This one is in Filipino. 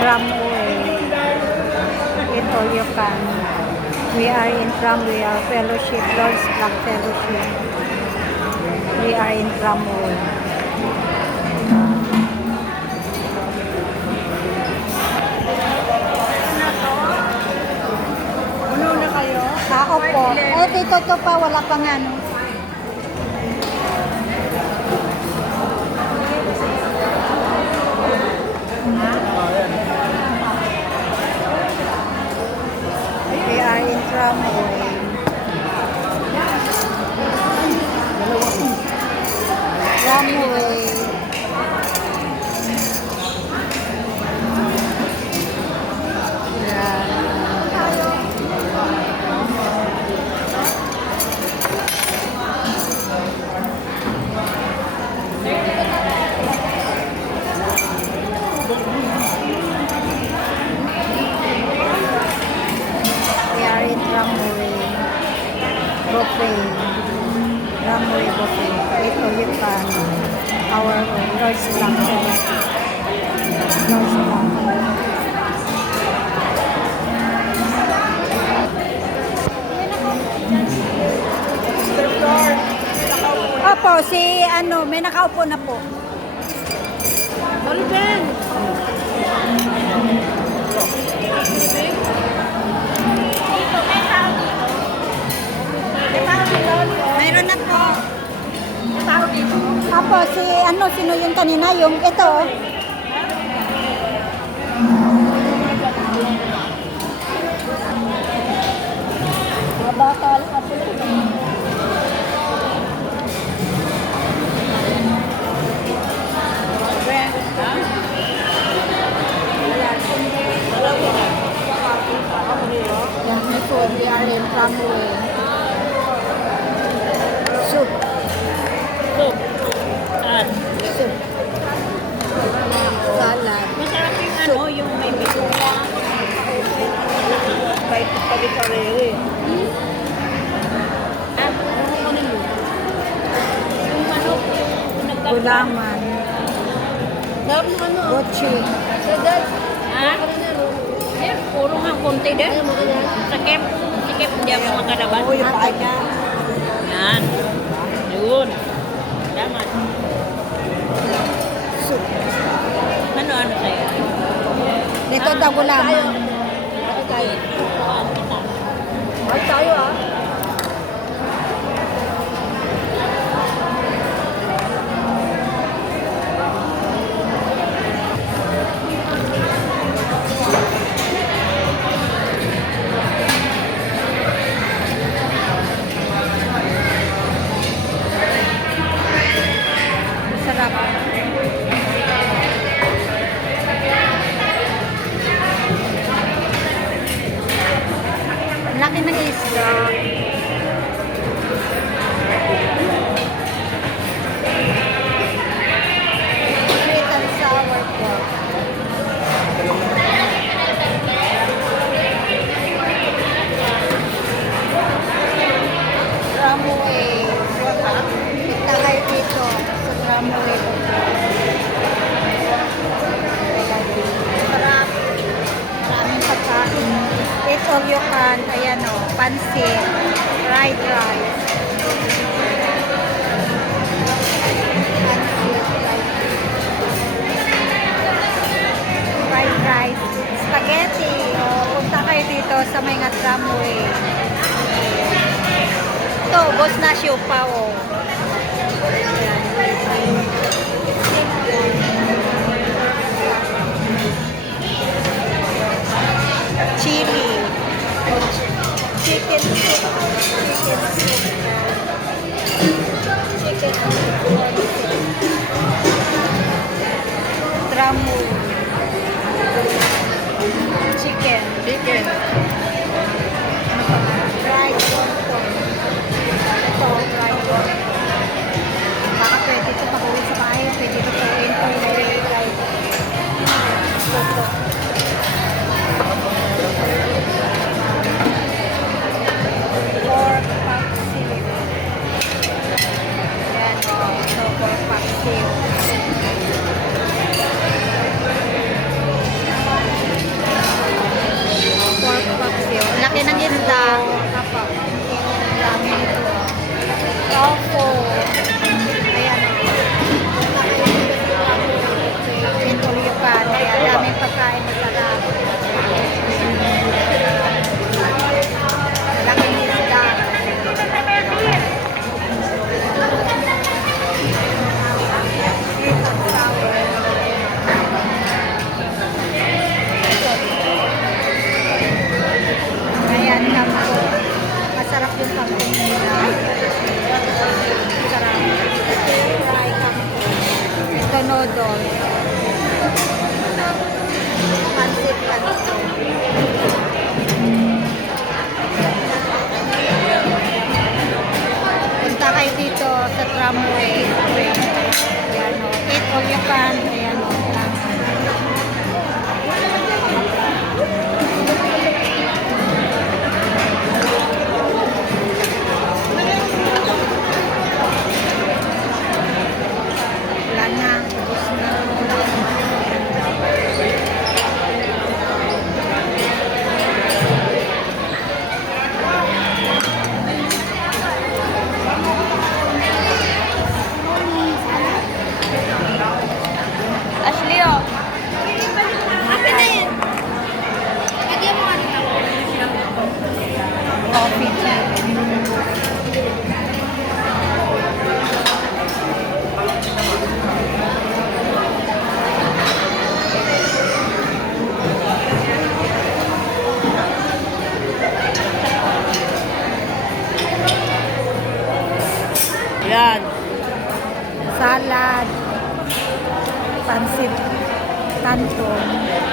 Tramway. Ito you can. We are in tramway. Our fellowship, Lord's Black Fellowship. We are in tramway. Uno na kayo? Opo. Eh, dito to pa. Wala pang ano. We are in tramway. Tramway. We are in tramway. Buffet. Tramway buffet. Ito you can. Our Lord's Black Fellowship. Lord's Black. Opo, si ano, may nakaupo na po. Ano din? Mayroon na po. Tao dito. Opo, si ano, sino yung kanina? Yung ito. Mabata lang ako lang. Yan, may food. We are in tramway. Soup. Soup. At Soup. Salad. masarap yung ano, yung may bituka. Kahit pag-ikarere. At ano yun? Yung manok, yung nagkakita. Gulaman. Sarap ng ano? Bochi. Sadad. Ha? Yan, puro nga konti din. Sakip. Sakip, hindi ako makalabas. Oo, yung paa niya. Yan. Yun. Tama. Soup. Ano sa'yo? Dito daw gulaman. Tayo. Ay, tayo ah. Sarap. Laki ng isda. Sweet and sour pork. Tramway. Kita kayo dito sa tramway. Sarap. Maraming pagkain. Eat all you can. Ayan o. Pansit. Fried rice. Fried rice. Spaghetti. O, punta kayo dito sa may nga tramway. Ito, boss na siupa o. Chili. Chicken soup. Chicken soup. Tramway. Chicken. Chicken. Ano pa ba? Fried wonton. Ito, fried wonton. Baka pwede ito pakuwi sa bahay. Pwede ito pakuwi ko yung fried. Ito. Pork paksiw. Yan o. Ito, pork paksiw. coffee chicken. Yan. Salad, pansit, canton,